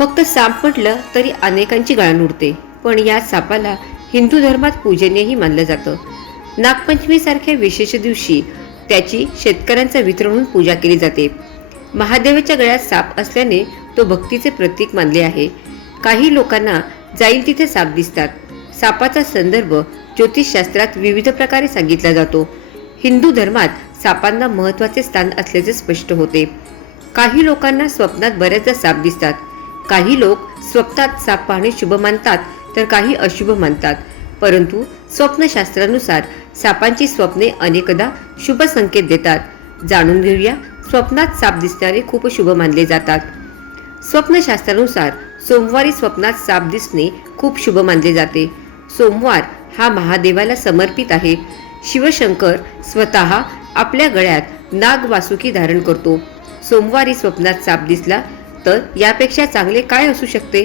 फक्त साप म्हटलं तरी अनेकांची गाळण उडते, पण या सापाला हिंदू धर्मात पूजनीयही मानलं जातं. नागपंचमीसारख्या विशेष दिवशी त्याची शेतकऱ्यांचा वितरण म्हणून पूजा केली जाते. महादेवाच्या गळ्यात साप असल्याने तो भक्तीचे प्रतीक मानले आहे. काही लोकांना जाईल तिथे साप दिसतात. सापाचा संदर्भ ज्योतिषशास्त्रात विविध प्रकारे सांगितला जातो. हिंदू धर्मात सापांना महत्त्वाचे स्थान असल्याचे स्पष्ट होते. काही लोकांना स्वप्नात बऱ्याचदा साप दिसतात. काही लोक स्वप्नात साप पाहणे शुभ मानतात तर काही अशुभ मानतात. परंतु स्वप्नशास्त्रानुसार सापांची स्वप्ने अनेकदा शुभ संकेत देतात. जाणून घेऊया, स्वप्नात साप दिसणारे खूप शुभ मानले जातात. स्वप्नशास्त्रानुसार सोमवारी स्वप्नात साप दिसणे खूप शुभ मानले जाते. सोमवार हा महादेवाला समर्पित आहे. शिवशंकर स्वतः आपल्या गळ्यात नाग वासुकी धारण करतो. सोमवारी स्वप्नात साप दिसला तर यापेक्षा चांगले काय असू शकते.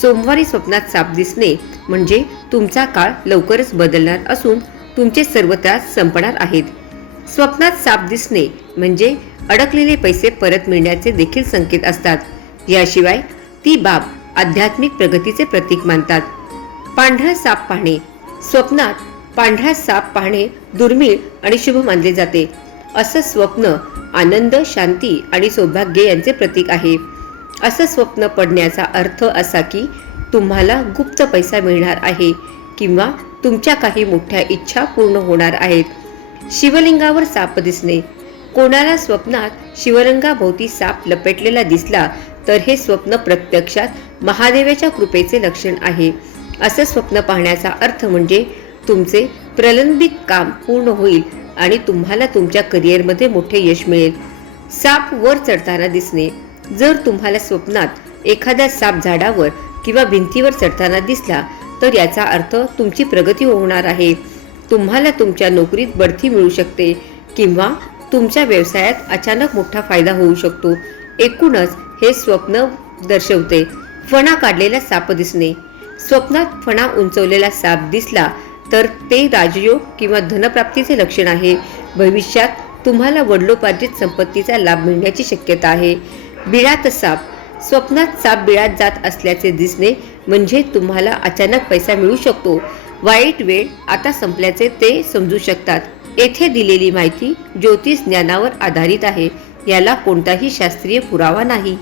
सोमवारी स्वप्नात साप दिसणे म्हणजे तुमचा काळ लवकरच बदलणार असून तुमचे सर्व त्रास संपणार आहेत. स्वप्नात साप दिसणे म्हणजे अडकलेले पैसे परत मिळण्याचे देखील संकेत असतात. याशिवाय ती बाब आध्यात्मिक प्रगतीचे प्रतीक मानतात. पांढरा साप पाहणे. स्वप्नात पांढरा साप पाहणे दुर्मिळ आणि शुभ मानले जाते. असं स्वप्न आनंद, शांती आणि सौभाग्य यांचे प्रतीक आहे. असं स्वप्न पडण्याचा अर्थ असा की तुम्हाला गुप्त पैसा मिळणार आहे किंवा तुमच्या काही मोठ्या इच्छा पूर्ण होणार आहेत. शिवलिंगावर साप दिसणे. कोणाला स्वप्नात शिवलिंगाभोवती साप लपेटलेला दिसला तर हे स्वप्न प्रत्यक्षात महादेवाच्या कृपेचे लक्षण आहे. असं स्वप्न पाहण्याचा अर्थ म्हणजे तुमचे प्रलंबित काम पूर्ण होईल आणि तुम्हाला तुमच्या करिअरमध्ये मोठे यश मिळेल. साप वर चढताना दिसणे. जर तुम्हाला स्वप्नात एखादा साप झाडावर किंवा भिंतीवर चढताना दिसला तर याचा अर्थ तुमची प्रगती होणार आहे. तुम्हाला तुमच्या नोकरीत बढती मिळू शकते किंवा तुमच्या व्यवसायात अचानक मोठा फायदा होऊ शकतो. एकूणच हे स्वप्न दर्शवते. फणा काढलेला साप दिसणे. स्वप्नात फणा उंचवलेला साप दिसला तर ते राजयोग किंवा धनप्राप्तीचे लक्षण आहे. भविष्यात तुम्हाला वडिलोपार्जित संपत्तीचा लाभ मिळण्याची शक्यता आहे. बिळात साप. स्वप्नात साप बिळात जात असल्याचे दिसणे म्हणजे तुम्हाला अचानक पैसा मिळू शकतो. वाईट वेळ आता संपल्याचे ते समजू शकतात. येथे दिलेली माहिती ज्योतिष ज्ञानावर आधारित आहे. याला कोणताही शास्त्रीय पुरावा नाही.